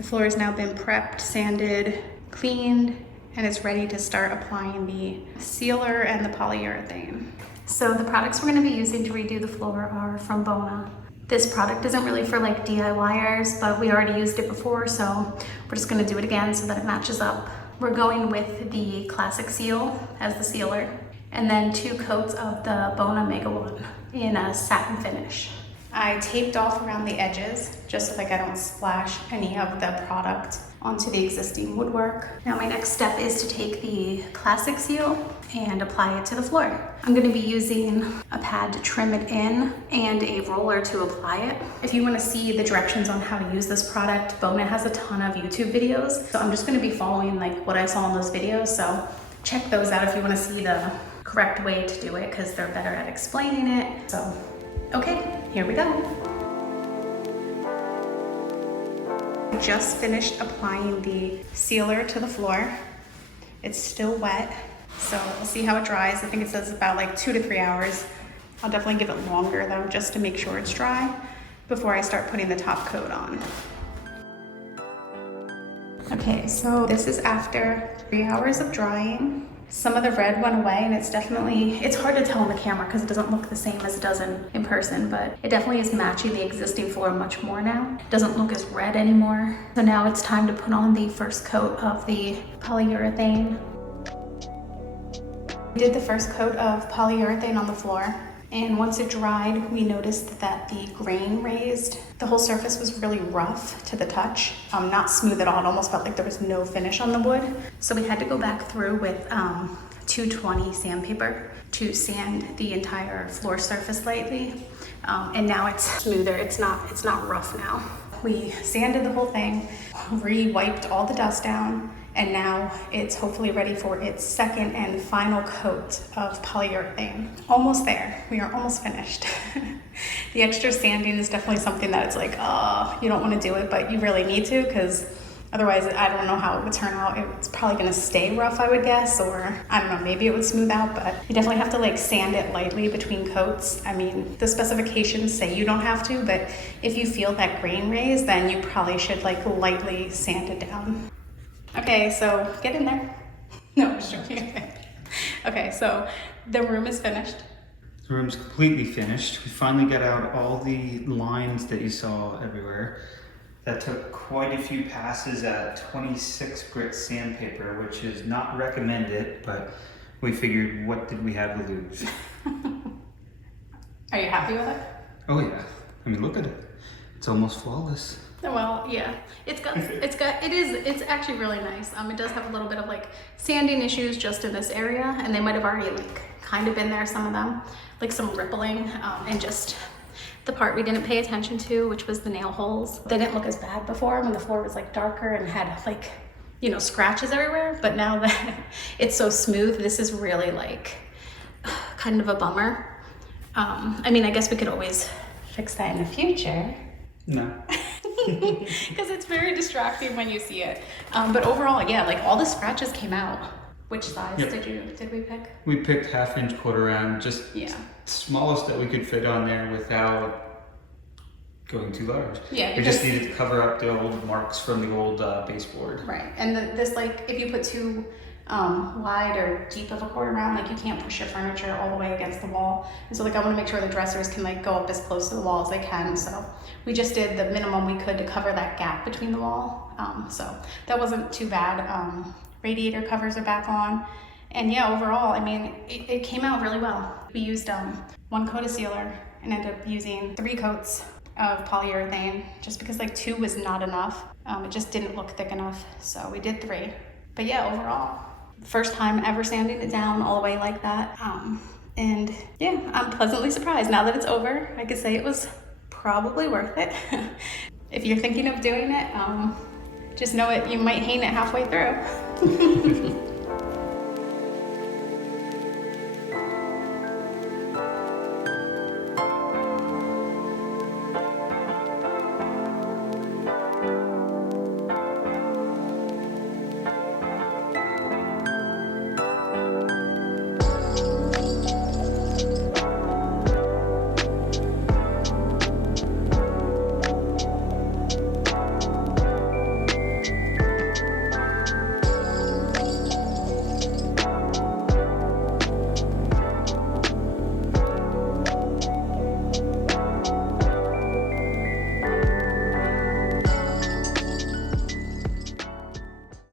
The floor has now been prepped, sanded, cleaned, and it's ready to start applying the sealer and the polyurethane. So the products we're going to be using to redo the floor are from Bona. This product isn't really for like DIYers, but we already used it before, so we're just going to do it again so that it matches up. We're going with the classic seal as the sealer, and then 2 coats of the Bona Mega 1 in a satin finish. I taped off around the edges just so like I don't splash any of the product onto the existing woodwork. Now my next step is to take the classic seal and apply it to the floor. I'm going to be using a pad to trim it in and a roller to apply it. If you want to see the directions on how to use this product, Bona has a ton of YouTube videos, so I'm just going to be following like what I saw in those videos, so check those out if you want to see the correct way to do it, because they're better at explaining it. So okay, here we go. Just finished applying the sealer to the floor. It's still wet, so we'll see how it dries. I think it says about like 2 to 3 hours. I'll definitely give it longer though, just to make sure it's dry before I start putting the top coat on. Okay, so this is after 3 hours of drying. Some of the red went away, and it's hard to tell on the camera because it doesn't look the same as it does in person, but it definitely is matching the existing floor much more now. It doesn't look as red anymore. So now it's time to put on the first coat of the polyurethane. We did the first coat of polyurethane on the floor, and once it dried, we noticed that the grain raised. The whole surface was really rough to the touch, not smooth at all. It almost felt like there was no finish on the wood. So we had to go back through with 220 sandpaper to sand the entire floor surface lightly. And now it's smoother, it's not rough now. We sanded the whole thing, re-wiped all the dust down, and now it's hopefully ready for its second and final coat of polyurethane. Almost there, we are almost finished. The extra sanding is definitely something that it's like, oh, you don't want to do it, but you really need to, because otherwise I don't know how it would turn out. It's probably going to stay rough, I would guess, or I don't know, maybe it would smooth out, but you definitely have to like sand it lightly between coats. I mean, the specifications say you don't have to, but if you feel that grain raise, then you probably should like lightly sand it down. Okay, so get in there. No, I'm just joking. Okay, so the room is finished. The room's completely finished. We finally got out all the lines that you saw everywhere. That took quite a few passes at 26 grit sandpaper, which is not recommended, but we figured, what did we have to lose? Are you happy with it? Oh yeah, I mean, look at it. It's almost flawless. Well, yeah, it's actually really nice. It does have a little bit of like sanding issues just in this area, and they might have already like kind of been there, some of them, like some rippling, and just the part we didn't pay attention to, which was the nail holes. They didn't look as bad before when the floor was like darker and had like, you know, scratches everywhere, but now that it's so smooth, this is really like kind of a bummer. I mean, I guess we could always fix that in the future. No. Because it's very distracting when you see it. But overall, yeah, like all the scratches came out. Which size did we pick? We picked 1/2 inch quarter round, just smallest that we could fit on there without going too large. Yeah, we just needed to cover up the old marks from the old baseboard. Right, and this like if you put too wide or deep of a quarter round, like you can't push your furniture all the way against the wall. And so like I want to make sure the dressers can like go up as close to the wall as they can. So we just did the minimum we could to cover that gap between the wall. So that wasn't too bad. Radiator covers are back on. And yeah, overall, I mean, it came out really well. We used 1 coat of sealer and ended up using 3 coats of polyurethane just because like 2 was not enough. It just didn't look thick enough. So we did 3. But yeah, overall, first time ever sanding it down all the way like that. And yeah, I'm pleasantly surprised. Now that it's over, I could say it was probably worth it. If you're thinking of doing it, just know you might hate it halfway through.